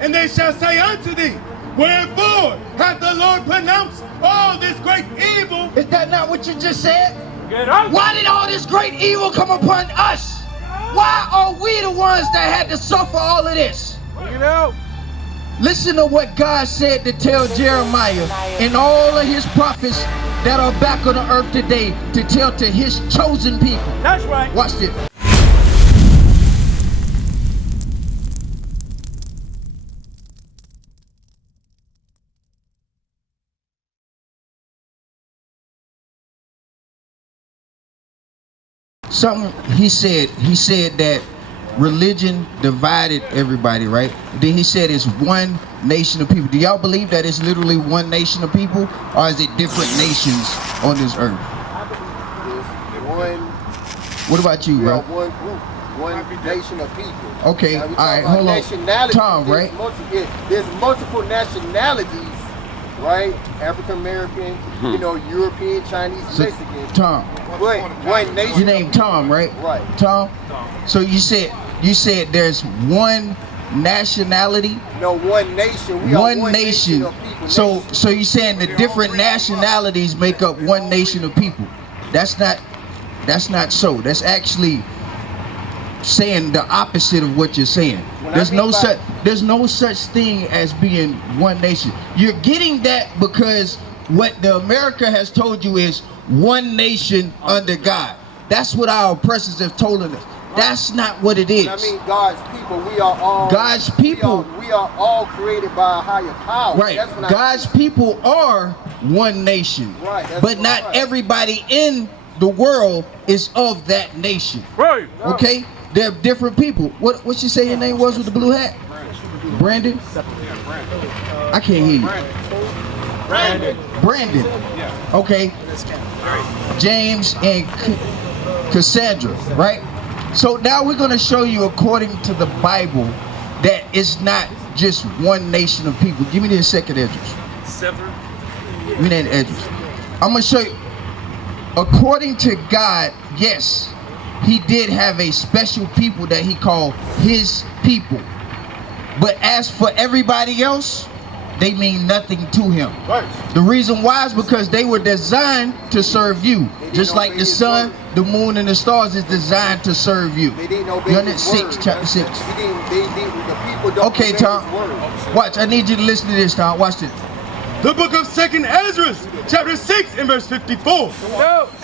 And they shall say unto thee, wherefore hath the Lord pronounced all this great evil? Is that not what you just said? Why did all this great evil come upon us? Why are we the ones that had to suffer all of this? Listen to what God said to tell Jeremiah and all of his prophets that are back on the earth today to tell to his chosen people. That's right. Watch this. Something he said that religion divided everybody, right? Then he said it's one nation of people. Do y'all believe that it's literally one nation of people, or is it different nations on this earth? One. What about you, bro? One group, one nation of people. Okay, all right, hold on. Tom, right? There's multiple nationalities, right? African American, European, Chinese, Mexican. Tom. But one nation. Your name Tom, right? Right. Tom. So you said there's one nationality. No, one nation. We one are one nation. of people. So you're saying the different nationalities make up one nation of people? That's not so. That's actually saying the opposite of what you're saying. There's no such thing as being one nation. You're getting that because what the America has told you is one nation under God. That's what our oppressors have told us. That's not what it is. I mean, God's people. We are all God's people. We are all created by a higher power. Right. God's people are one nation. Right. But not everybody in the world is of that nation. Right. Okay. They're different people. What you say your name was with the blue hat? Brandon? I can't hear you. Brandon. Okay. James and Cassandra, right? So now we're going to show you, according to the Bible, that it's not just one nation of people. Give me the second address. Give me that address. I'm going to show you. According to God, yes, he did have a special people that he called his people. But as for everybody else, they mean nothing to him. The reason why is because they were designed to serve you. Just like the sun, the moon, and the stars is designed to serve you. Unit 6, chapter 6. Okay, Tom. Watch, I need you to listen to this, Tom. Watch this. The book of 2nd Ezra, chapter 6 and verse 54.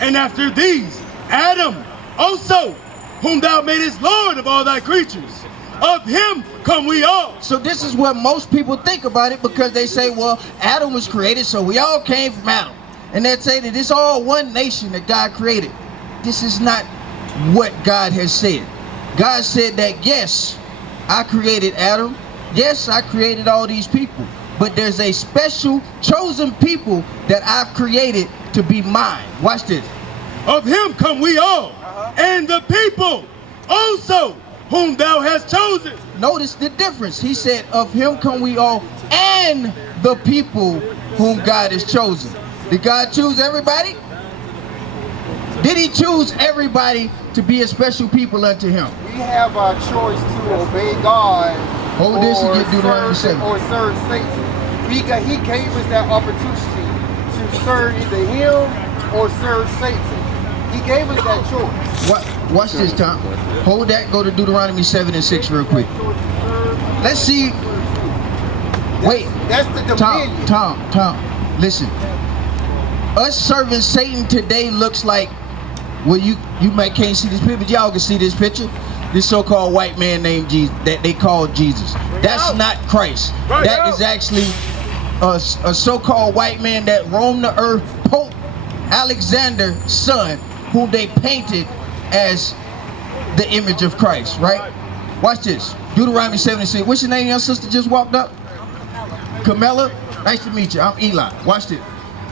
And after these, Adam also, whom thou madest Lord of all thy creatures, of him come we all. So this is what most people think about it, because they say, well, Adam was created, so we all came from Adam. And they say that it's all one nation that God created. This is not what God has said. God said that, yes, I created Adam. Yes, I created all these people. But there's a special chosen people that I've created to be mine. Watch this. Of him come we all, and the people also whom thou hast chosen. Notice the difference. He said, of him come we all, and the people whom God has chosen. Did God choose everybody? Did he choose everybody to be a special people unto him? We have our choice to obey God. Hold this and get Deuteronomy 7. Or serve Satan. He gave us that opportunity to serve either him or serve Satan. He gave us that choice. Watch this, Tom. Hold that. Go to Deuteronomy 7 and 6 real quick. Let's see. Wait. That's the dominion. Tom. Listen. Us serving Satan today looks like, well, you might can't see this picture, but y'all can see this picture. This so-called white man named Jesus that they call Jesus. That's not Christ. That is actually a so-called white man that roamed the earth, Pope Alexander's son, whom they painted as the image of Christ, right? Watch this. Deuteronomy 76. What's your name? Your sister just walked up? Camilla? Nice to meet you. I'm Eli. Watch this.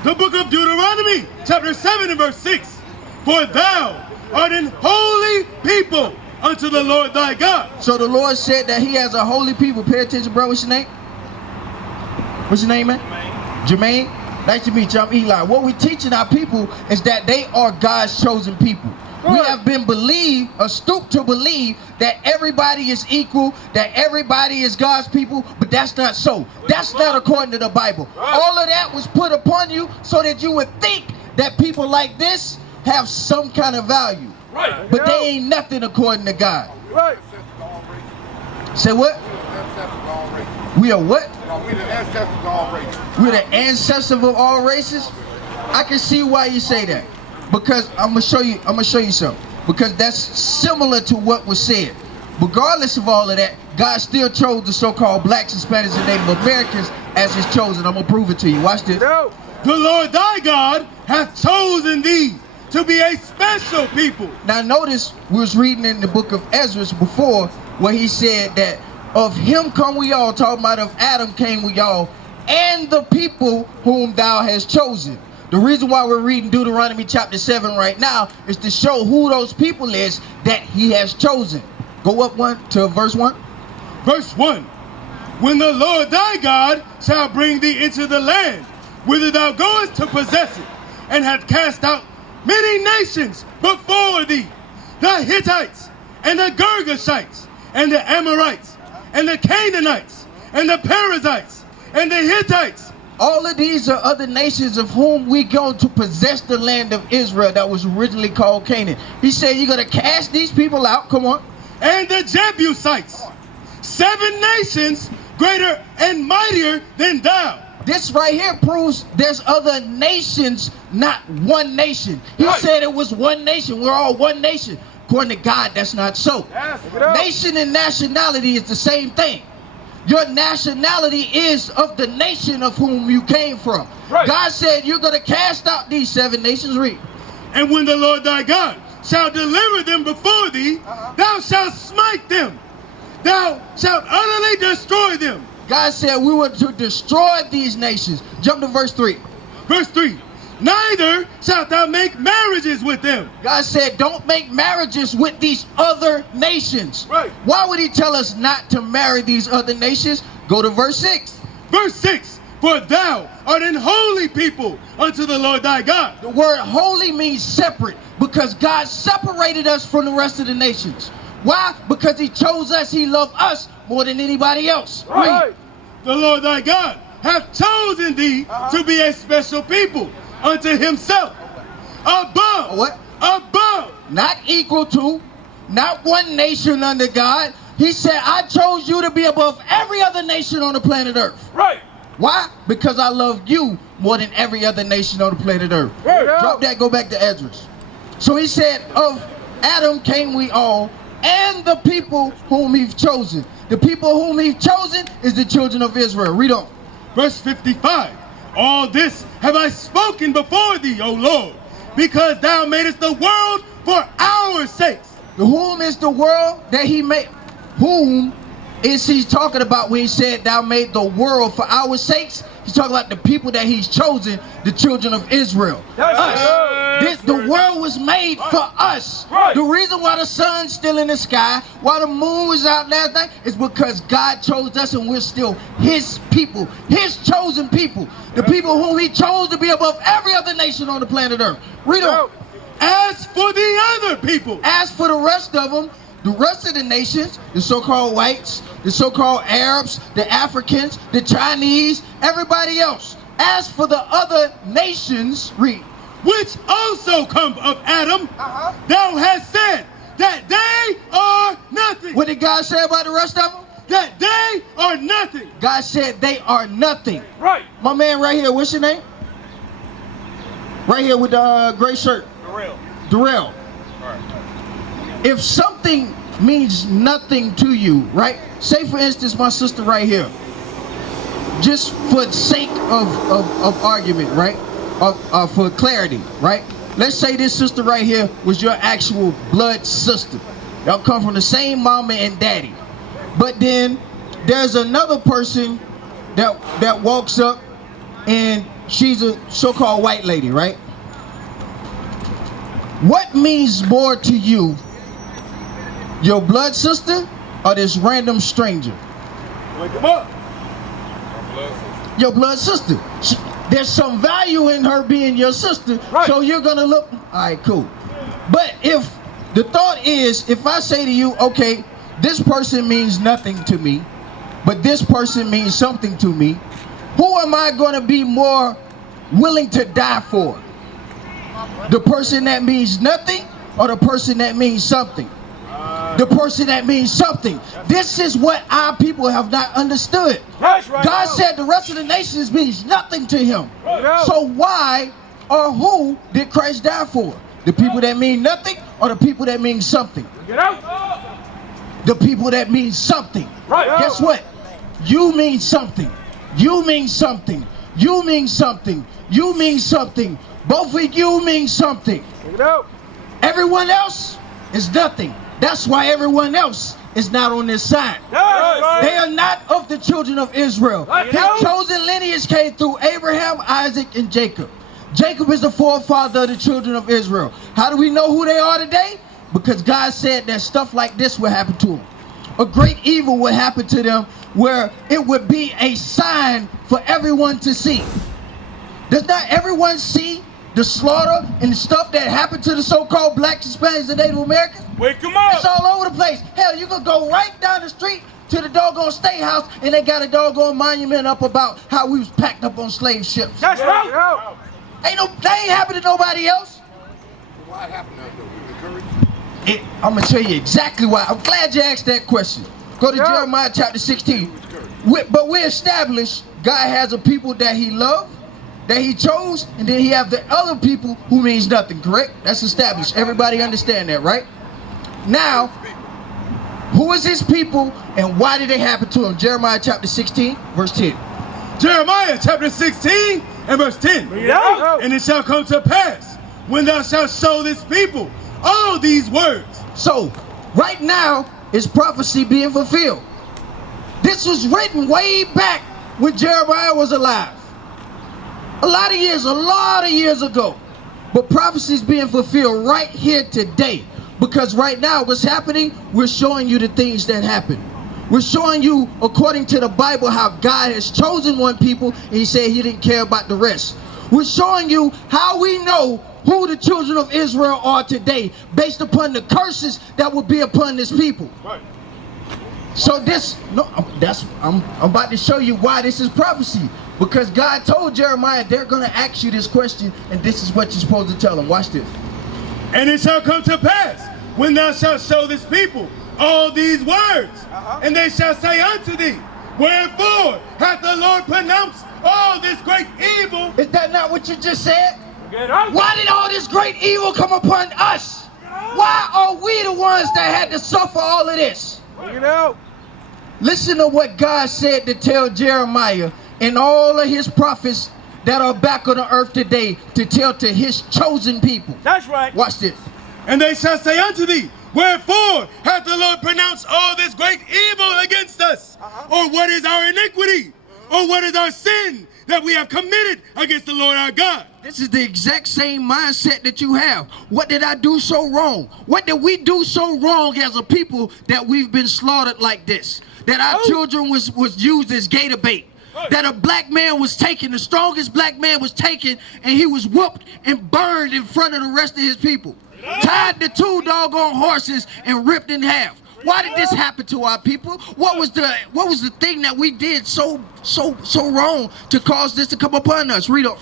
The book of Deuteronomy, chapter 7 and verse 6. For thou art an holy people unto the Lord thy God. So the Lord said that he has a holy people. Pay attention, bro. What's your name? What's your name, man? Jermaine. Nice to meet you. I'm Eli. What we're teaching our people is that they are God's chosen people. We have been stooped to believe that everybody is equal, that everybody is God's people, but that's not so. That's not according to the Bible. All of that was put upon you so that you would think that people like this have some kind of value. Right. But they ain't nothing according to God. Right. Say what? We are what? We're the ancestors of all races. We're the ancestors of all races. I can see why you say that, because I'm gonna show you something. Because that's similar to what was said. Regardless of all of that, God still chose the so-called blacks, Hispanics, and Native Americans as His chosen. I'm gonna prove it to you. Watch this. Go. The Lord thy God hath chosen thee to be a special people. Now notice we was reading in the book of Ezra before where he said that of him come we all, talking about of Adam came we all, and the people whom thou hast chosen. The reason why we're reading Deuteronomy chapter 7 right now is to show who those people is that He has chosen. Go up one to verse 1. Verse 1. When the Lord thy God shall bring thee into the land, whither thou goest to possess it, and hath cast out many nations before thee, the Hittites, and the Girgashites, and the Amorites, and the Canaanites, and the Perizzites, and the Hittites. All of these are other nations of whom we go to possess the land of Israel that was originally called Canaan. He said you're going to cast these people out. Come on. And the Jebusites, 7 nations greater and mightier than thou. This right here proves there's other nations, not one nation. He said it was one nation. We're all one nation. According to God, that's not so. Nation and nationality is the same thing. Your nationality is of the nation of whom you came from. Right. God said you're going to cast out these 7 nations. Read. And when the Lord thy God shall deliver them before thee, thou shalt smite them. Thou shalt utterly destroy them. God said we were to destroy these nations. Jump to verse 3. Verse 3. Neither shalt thou make marriages with them. God said don't make marriages with these other nations. Right. Why would He tell us not to marry these other nations? Go to verse 6. Verse 6. For thou art an holy people unto the Lord thy God. The word holy means separate, because God separated us from the rest of the nations. Why? Because He chose us. He loved us more than anybody else. Right. The Lord thy God hath chosen thee to be a special people unto Himself. Above. What? Above. Not equal to, not one nation under God. He said, I chose you to be above every other nation on the planet Earth. Right. Why? Because I love you more than every other nation on the planet Earth. Right. Drop that, go back to Ezra. So he said, of Adam came we all, and the people whom He's chosen. The people whom He's chosen is the children of Israel. Read on. Verse 55. All this have I spoken before thee, O Lord, because thou madest the world for our sakes. The whom is the world that He made? Whom is He talking about when He said thou made the world for our sakes? He's talking about the people that He's chosen, the children of Israel. Us. The world was made for us. Right. The reason why the sun's still in the sky, why the moon was out last night, is because God chose us and we're still His people, His chosen people. The people whom He chose to be above every other nation on the planet Earth. Read on. As for the other people, As for the rest of them, the rest of the nations, the so-called whites, the so-called Arabs, the Africans, the Chinese, everybody else. As for the other nations, read. which also come of Adam, thou hast said that they are nothing. What did God say about the rest of them? That they are nothing. God said they are nothing. Right. My man right here, what's your name? Right here with the gray shirt. Darrell. If something means nothing to you, right? Say for instance, my sister right here. Just for the sake of argument, right? For clarity, right? Let's say this sister right here was your actual blood sister. Y'all come from the same mama and daddy. But then there's another person that walks up and she's a so-called white lady, right? What means more to you, your blood sister or this random stranger? Wake them up. Your blood sister. There's some value in her being your sister, Right. so you're gonna look. All right, cool. But if the thought is, if I say to you, okay, this person means nothing to me, but this person means something to me, who am I going to be more willing to die for? The person that means nothing or the person that means something? The person that means something. This is what our people have not understood. God said the rest of the nations means nothing to him. So why or who did Christ die for? The people that mean nothing or the people that mean something? The people that mean something. Guess what? You mean something. You mean something. You mean something. You mean something. Both of you mean something. Everyone else is nothing. That's why everyone else is not on this side. They are not of the children of Israel. His chosen lineage came through Abraham, Isaac, and Jacob. Jacob is the forefather of the children of Israel. How do we know who they are today? Because God said that stuff like this will happen to them. A great evil would happen to them where it would be a sign for everyone to see. Does not everyone see the slaughter and the stuff that happened to the so-called blacks, Hispanics, and Native Americans? Wake them up! It's all over the place. Hell, you can go right down the street to the doggone state house and they got a doggone monument up about how we was packed up on slave ships. That's right! That ain't happened to nobody else. Why it happened to us, though? I'm going to tell you exactly why. I'm glad you asked that question. Go to Jeremiah chapter 16. But we established God has a people that he loved, that he chose, and then he have the other people who means nothing, correct? That's established. Everybody understand that, right? Now, who is his people and why did it happen to him? Jeremiah chapter 16, verse 10. Jeremiah chapter 16 and verse 10. And it shall come to pass when thou shalt show this people all these words. So, right now is prophecy being fulfilled. This was written way back when Jeremiah was alive. A lot of years ago. But prophecy is being fulfilled right here today. Because right now what's happening, we're showing you the things that happen. We're showing you, according to the Bible, how God has chosen one people and he said he didn't care about the rest. We're showing you how we know who the children of Israel are today based upon the curses that will be upon this people. Right. So I'm about to show you why this is prophecy. Because God told Jeremiah they're going to ask you this question and this is what you're supposed to tell them. Watch this. And it shall come to pass when thou shalt show this people all these words, and they shall say unto thee, wherefore hath the Lord pronounced all this great evil? Is that not what you just said? Why did all this great evil come upon us? Why are we the ones that had to suffer all of this? Listen to what God said to tell Jeremiah and all of his prophets that are back on the earth today to tell to his chosen people. That's right. Watch this. And they shall say unto thee, wherefore hath the Lord pronounced all this great evil against us? Or what is our iniquity? Or what is our sin that we have committed against the Lord our God? This is the exact same mindset that you have. What did I do so wrong? What did we do so wrong as a people that we've been slaughtered like this? That our children was used as gator bait? That a black man was taken, the strongest black man was taken, and he was whooped and burned in front of the rest of his people. Tied to 2 doggone horses and ripped in half. Why did this happen to our people? What was the thing that we did so wrong to cause this to come upon us? Read on.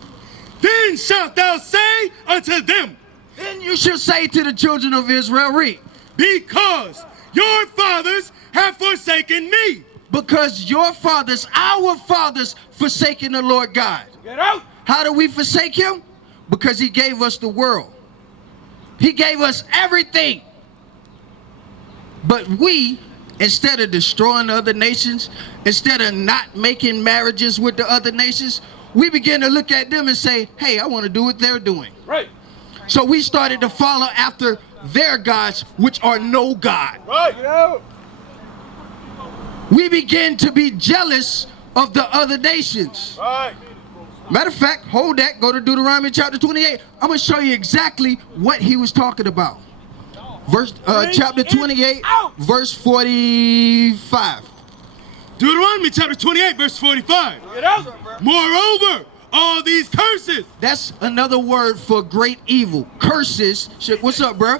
Then shalt thou say unto them, Then you shall say to the children of Israel, read. because your fathers have forsaken me. Because your fathers, our fathers, forsaken the Lord God. Get out! How do we forsake him? Because he gave us the world. He gave us everything. But we, instead of destroying the other nations, instead of not making marriages with the other nations, we begin to look at them and say, hey, I want to do what they're doing. Right. So we started to follow after their gods, which are no God. Right. Get out! We begin to be jealous of the other nations. Right. Matter of fact, hold that, go to Deuteronomy chapter 28. I'm going to show you exactly what he was talking about. Chapter 28, verse 45. Deuteronomy chapter 28, verse 45. Get out! Moreover, all these curses. That's another word for great evil. Curses. Shit, what's up, bro?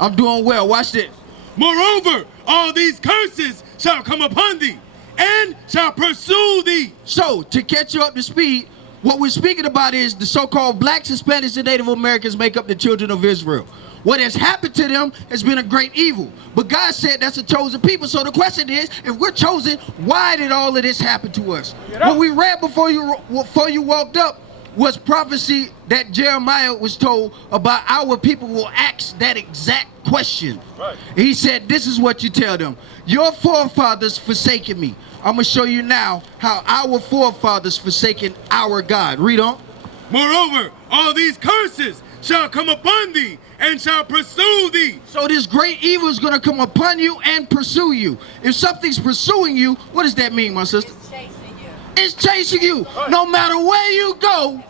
I'm doing well. Watch this. Moreover, all these curses shall come upon thee, and shall pursue thee. So, to catch you up to speed, what we're speaking about is the so-called blacks, Hispanics, and Native Americans make up the children of Israel. What has happened to them has been a great evil. But God said that's a chosen people. So the question is, if we're chosen, why did all of this happen to us? What we read before you walked up was prophecy that Jeremiah was told about our people will ask that exact question. Right. He said, this is what you tell them. Your forefathers forsaken me. I'm going to show you now how our forefathers forsaken our God. Read on. Moreover, all these curses shall come upon thee, and shall pursue thee. So this great evil is going to come upon you and pursue you. If something's pursuing you, what does that mean, my sister? It's chasing you. It's chasing you. No matter where you go,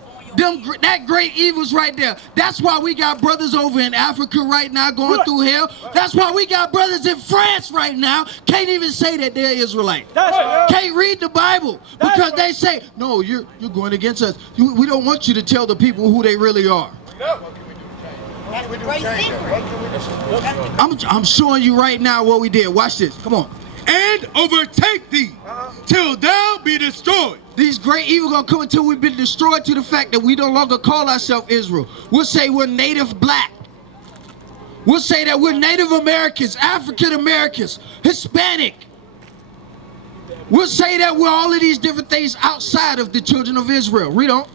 that great evil's right there. That's why we got brothers over in Africa right now going through hell. That's why we got brothers in France right now. Can't even say that they're Israelite. Can't read the Bible because they say, no, you're going against us. We don't want you to tell the people who they really are. That's the great secret. I'm showing you right now what we did. Watch this. Come on. And overtake thee till thou be destroyed. These great evil gonna come until we've been destroyed to the fact that we no longer call ourselves Israel. We'll say we're Native Black. We'll say that we're Native Americans, African Americans, Hispanic. We'll say that we're all of these different things outside of the children of Israel. Read on.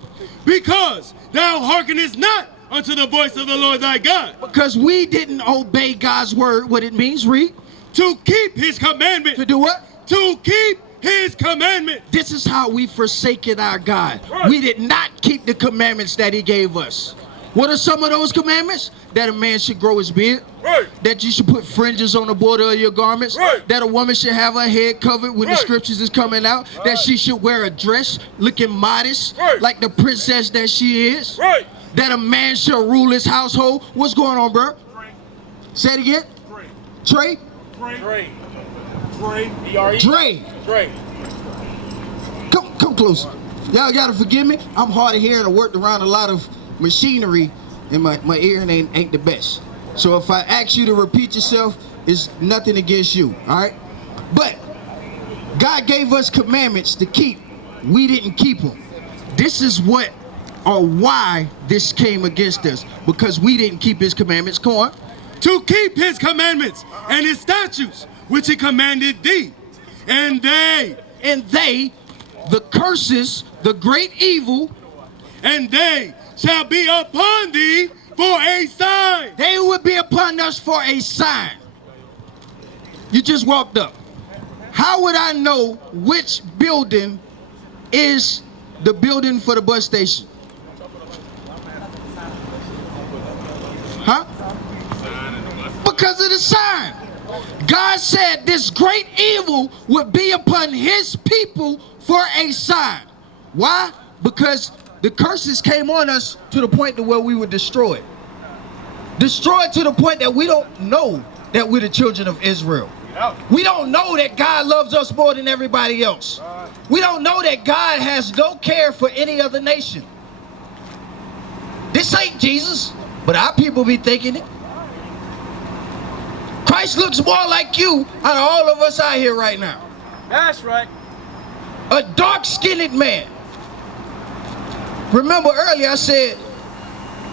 Because thou hearkenest not unto the voice of the Lord thy God. Because we didn't obey God's word. What it means, read. To keep his commandment. To do what? To keep his commandment. This is how we forsaken our God. Right. We did not keep the commandments that he gave us. What are some of those commandments? That a man should grow his beard. Right. That you should put fringes on the border of your garments. Right. That a woman should have her head covered when the scriptures is coming out. Right. That she should wear a dress looking modest, like the princess that she is. Right. That a man shall rule his household. What's going on, bro? Say it again. Trey. Dre. Come closer. Y'all gotta forgive me. I'm hard of hearing. I worked around a lot of machinery and my ear ain't the best. So if I ask you to repeat yourself, it's nothing against you, all right? But God gave us commandments to keep. We didn't keep them. This is what or why this came against us, because we didn't keep his commandments. Come on. To keep his commandments and his statutes, which he commanded thee. And they, the curses, the great evil, and they shall be upon thee for a sign. They will be upon us for a sign. You just walked up. How would I know which building is the building for the bus station? Huh? Because of the sign. God said this great evil would be upon his people for a sign. Why? Because the curses came on us to the point to where we were destroyed. Destroyed to the point that we don't know that we're the children of Israel. We don't know that God loves us more than everybody else. We don't know that God has no care for any other nation. This ain't Jesus, but our people be thinking it. Christ looks more like you out of all of us out here right now. That's right. A dark-skinned man. Remember earlier I said,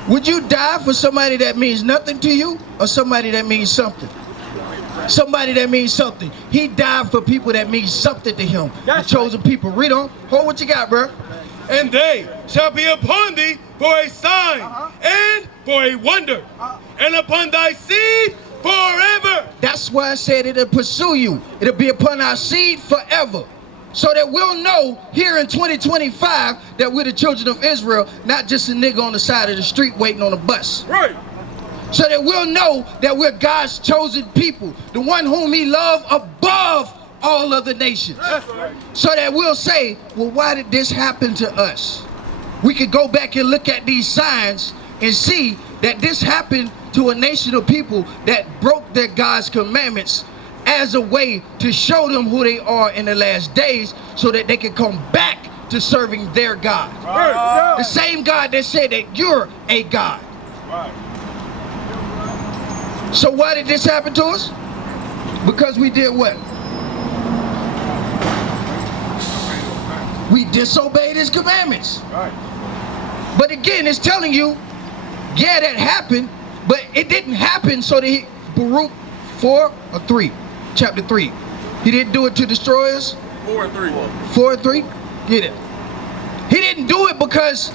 would you die for somebody that means nothing to you or somebody that means something? Somebody that means something. He died for people that mean something to him. The chosen people. Read on. Hold what you got, bro. And they shall be upon thee for a sign and for a wonder, and upon thy seed forever. That's why I said it'll pursue you. It'll be upon our seed forever. So that we'll know here in 2025 that we're the children of Israel, not just a nigga on the side of the street waiting on a bus. Right. So that we'll know that we're God's chosen people, the one whom he loved above all other nations. That's right. So that we'll say, well, why did this happen to us? We could go back and look at these signs and see that this happened to a nation of people that broke their God's commandments as a way to show them who they are in the last days, so that they can come back to serving their God. The same God that said that you're a God. So why did this happen to us? Because we did what? We disobeyed his commandments. But again, it's telling you, yeah, that happened, but it didn't happen so that he, Baruch 4 or 3, chapter 3. He didn't do it to destroy us? 4 and 3. 4 and 3? Get it. He didn't do it because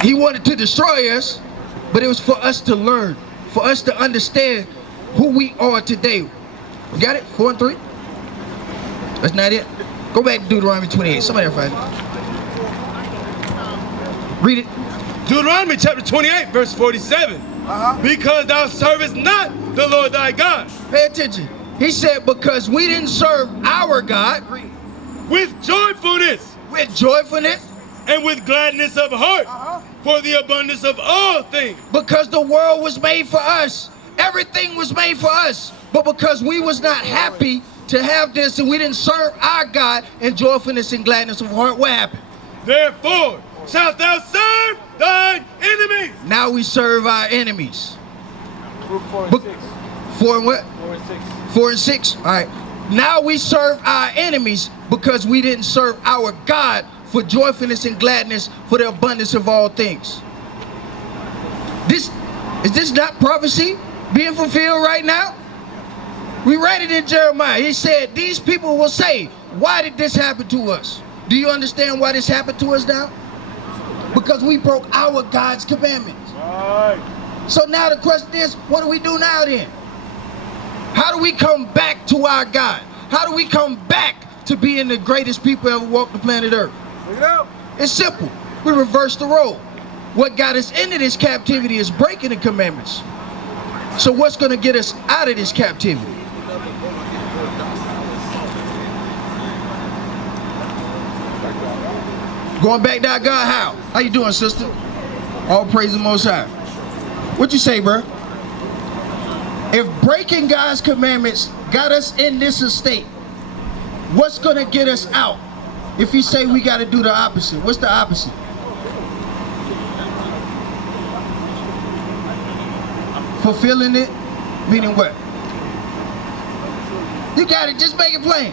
he wanted to destroy us, but it was for us to learn, for us to understand who we are today. Got it? 4 and 3? That's not it. Go back to Deuteronomy 28. Somebody find it. Read it. Deuteronomy chapter 28, verse 47. Because thou servest not the Lord thy God. Pay attention. He said, because we didn't serve our God With joyfulness with joyfulness, and with gladness of heart, for the abundance of all things. because the world was made for us. Everything was made for us. But because we was not happy to have this and we didn't serve our God in joyfulness and gladness of heart, what happened? Therefore shalt thou serve thine enemies. Now we serve our enemies. 4 and But- 6. 4 and what? 4 and 6. 4 and 6. All right. Now we serve our enemies because we didn't serve our God for joyfulness and gladness for the abundance of all things. Is this not prophecy being fulfilled right now? We read it in Jeremiah. He said, these people will say, why did this happen to us? Do you understand why this happened to us now? Because we broke our God's commandments. So now the question is, what do we do now then? How do we come back to our God? How do we come back to being the greatest people ever walked the planet Earth? It's simple. We reverse the role. What got us into this captivity is breaking the commandments. So what's going to get us out of this captivity? Going back to our God, how? How you doing, sister? All praise the Most High. What you say, bro? If breaking God's commandments got us in this estate, what's going to get us out? If you say we got to do the opposite, what's the opposite? Fulfilling it, meaning what? You got it, just make it plain.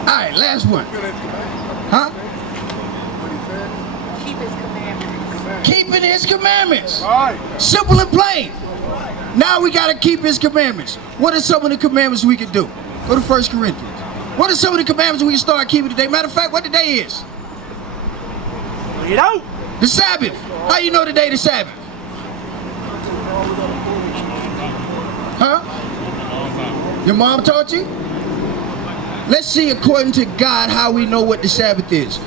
All right, last one. Huh? Keep his commandments. Keeping his commandments. Simple and plain. Now we got to keep his commandments. What are some of the commandments we can do? Go to 1 Corinthians. What are some of the commandments we can start keeping today? Matter of fact, what the day is? You know? The Sabbath. How you know the day the Sabbath? Huh? Your mom taught you? Let's see according to God how we know what the Sabbath is.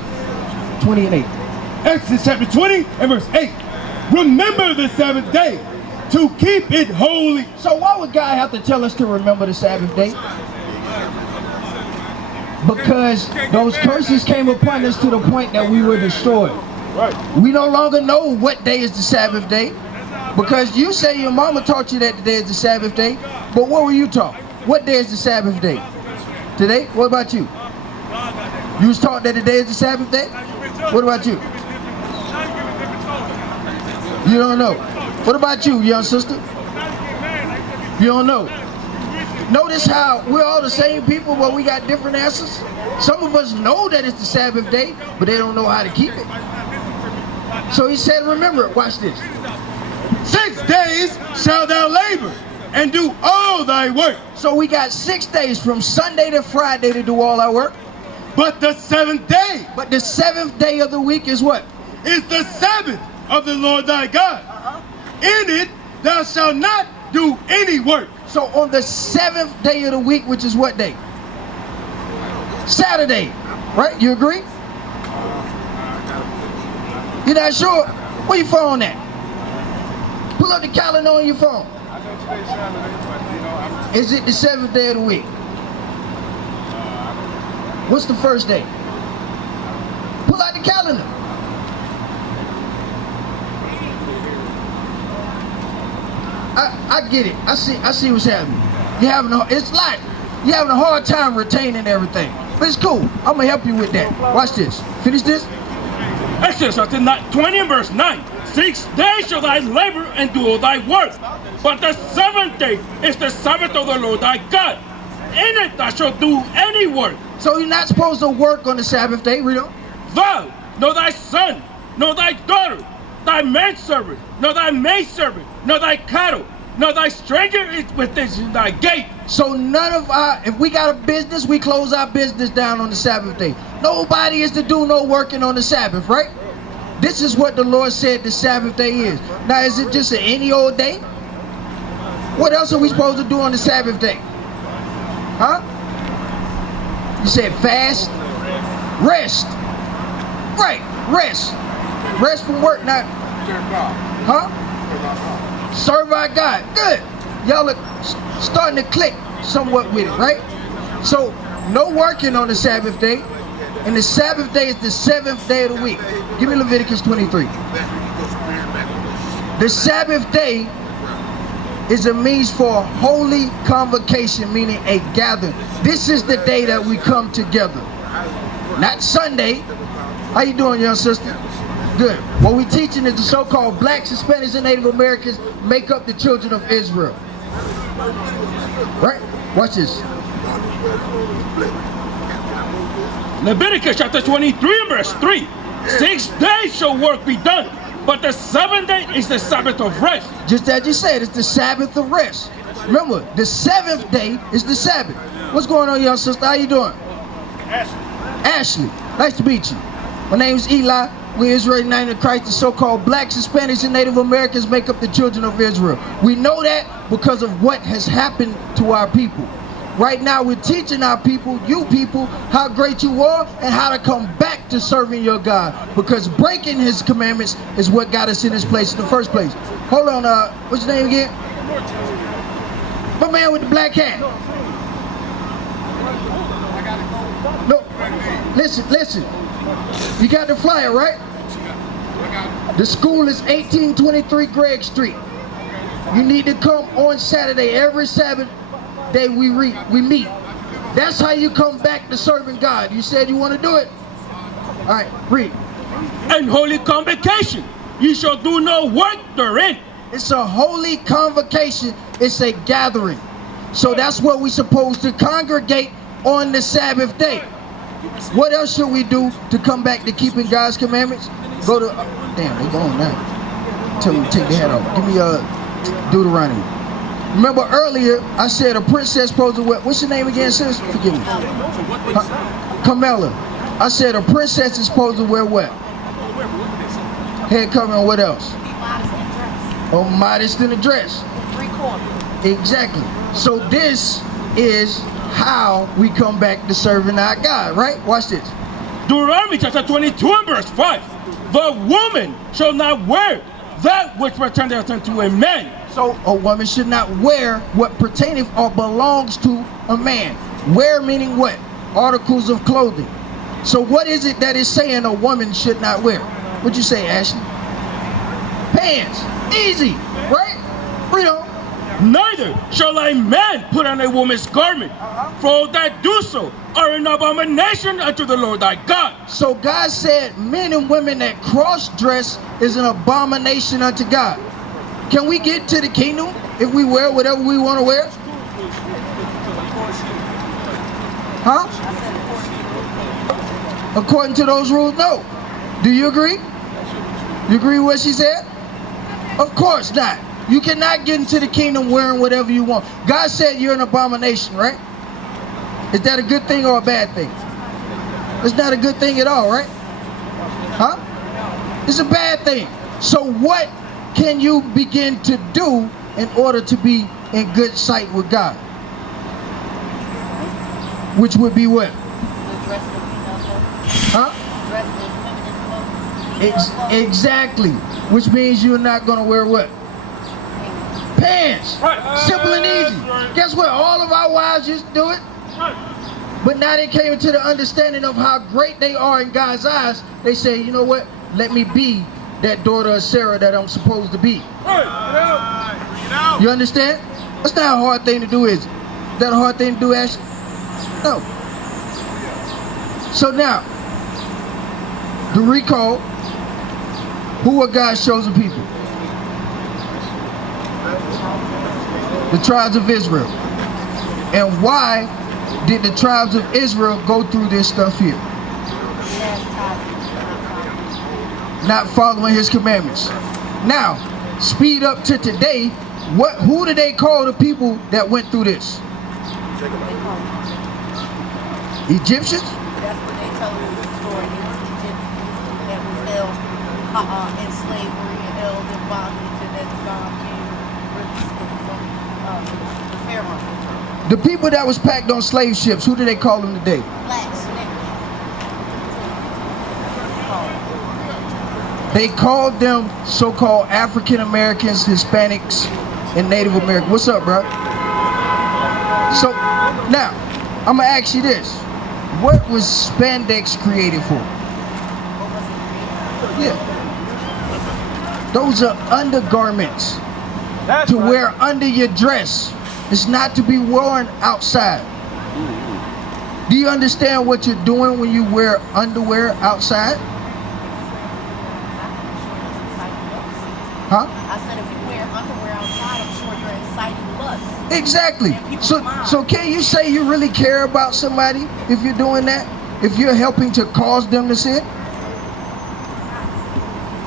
20 and 8. Exodus chapter 20 and verse 8. Remember the Sabbath day to keep it holy. So why would God have to tell us to remember the Sabbath day? Because those curses came upon us to the point that we were destroyed. We no longer know what day is the Sabbath day. Because you say your mama taught you that today is the Sabbath day. But what were you taught? What day is the Sabbath day? Today? What about you? You was taught that today is the Sabbath day? What about you? You don't know. What about you, young sister? You don't know. Notice how we're all the same people, but we got different answers. Some of us know that it's the Sabbath day, but they don't know how to keep it. So he said, remember it. Watch this. 6 days shalt thou labor and do all thy work. So we got 6 days from Sunday to Friday to do all our work. But the seventh day But the 7th day of the week is what? is the Sabbath of the Lord thy God. In it thou shalt not do any work. So on the 7th day of the week, which is what day? Saturday, right? You agree? You're not sure? Where your phone at? Pull up the calendar on your phone. Is it the 7th day of the week? What's the first day? Pull out the calendar. I get it. I see what's happening. You're having it's like You're having a hard time retaining everything. But it's cool. I'm gonna help you with that. Watch this. Finish this. Exodus chapter 20 and verse 9. 6 days shall thy labor and do all thy work. But the seventh day is the Sabbath of the Lord thy God. In it thou shalt do any work. So you're not supposed to work on the Sabbath day, read on. Thou, nor thy son, nor thy daughter, thy manservant, nor thy maidservant, nor thy cattle, nor thy stranger is within thy gate. So none of our, if we got a business, we close our business down on the Sabbath day. Nobody is to do no working on the Sabbath, right? This is what the Lord said the Sabbath day is. Now, is it just an any old day? What else are we supposed to do on the Sabbath day? Huh? You said fast, rest. Right, rest. Rest from work, not, huh? Serve our God. Good. Y'all are starting to click somewhat with it, right? So, no working on the Sabbath day. And the Sabbath day is the 7th day of the week. Give me Leviticus 23. The Sabbath day is a means for holy convocation, meaning a gathering. This is the day that we come together. Not Sunday. How you doing, young sister? Good. What we're teaching is the so-called blacks, Hispanics, and Native Americans make up the children of Israel. Right? Watch this. Leviticus chapter 23 and verse 3. 6 days shall work be done, but the 7th day is the Sabbath of rest. Just as you said, it's the Sabbath of rest. Remember, the 7th day is the Sabbath. What's going on, young sister? How you doing? Ashley. Nice to meet you. My name's Eli. We're Israel United in Christ. The so-called blacks, Hispanics, and Native Americans make up the children of Israel. We know that because of what has happened to our people. Right now, we're teaching our people, you people, how great you are and how to come back to serving your God. Because breaking his commandments is what got us in this place in the first place. Hold on, what's your name again? My man with the black hat. No, listen. You got the flyer, right? The school is 1823 Gregg Street. You need to come on Saturday, every Sabbath day we meet. That's how you come back to serving God. You said you want to do it? All right, read. And holy convocation, ye shall do no work therein. It's a holy convocation. It's a gathering. So that's where we're supposed to congregate on the Sabbath day. What else should we do to come back to keeping God's commandments? Go to, damn, they going now. Tell me to take the hat off. Give me Deuteronomy. Remember earlier, I said a princess supposed to wear, what's your name again, sis? Forgive me. Camilla. I said a princess is supposed to wear what? Head covering, what else? Oh, modest in the dress. 3/4. Exactly. So this is how we come back to serving our God, right? Watch this. Deuteronomy chapter 22 and verse 5. The woman shall not wear that which pertaineth unto a man. So a woman should not wear what pertaineth or belongs to a man. Wear meaning what? Articles of clothing. So what is it that is saying a woman should not wear? What'd you say, Ashley? Pants. Easy, right? Read on. Neither shall a man put on a woman's garment, for that do so are an abomination unto the Lord thy God. So God said men and women that cross-dress is an abomination unto God. Can we get to the kingdom if we wear whatever we want to wear? Huh? According to those rules, no. Do you agree? You agree with what she said? Of course not. You cannot get into the kingdom wearing whatever you want. God said you're an abomination, right? Is that a good thing or a bad thing? It's not a good thing at all, right? Huh? It's a bad thing. So what can you begin to do in order to be in good sight with God? Which would be what? Huh? Exactly. Which means you're not going to wear what? Pants. Simple and easy. Guess what? All of our wives used to do it. But now they came into the understanding of how great they are in God's eyes. They say, you know what? Let me be that daughter of Sarah that I'm supposed to be. You understand? That's not a hard thing to do, is it? Is that a hard thing to do, Ashley? No. So now, the recall, who are God's chosen people? The tribes of Israel. And why did the tribes of Israel go through this stuff here? Not following his commandments. Now, speed up to today, who did they call the people that went through this? Egyptians? That's what they told us the story. It was Egyptians that was held in slavery and held in bondage, and then God came and released them from the Pharaoh. The people that was packed on slave ships, who do they call them today? Blacks, They called them so-called African Americans, Hispanics, and Native Americans. What's up, bro? So now, I'm gonna ask you this. What was spandex created for? Yeah. Those are undergarments to wear under your dress. It's not to be worn outside. Do you understand what you're doing when you wear underwear outside? Huh? I said if you wear underwear outside, I'm sure you're inciting lust. Exactly. So can you say you really care about somebody if you're doing that? If you're helping to cause them to sin?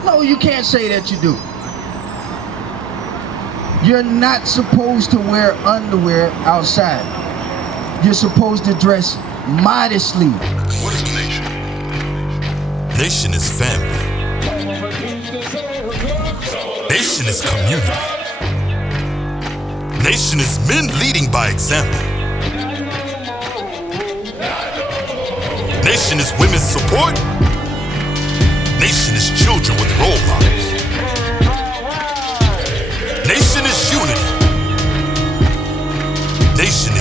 No, you can't say that you do. You're not supposed to wear underwear outside. You're supposed to dress modestly. What is a nation? Nation is family. Nation is community. Nation is men leading by example. Nation is women's support. Nation is children with role models. Nation is unity. Nation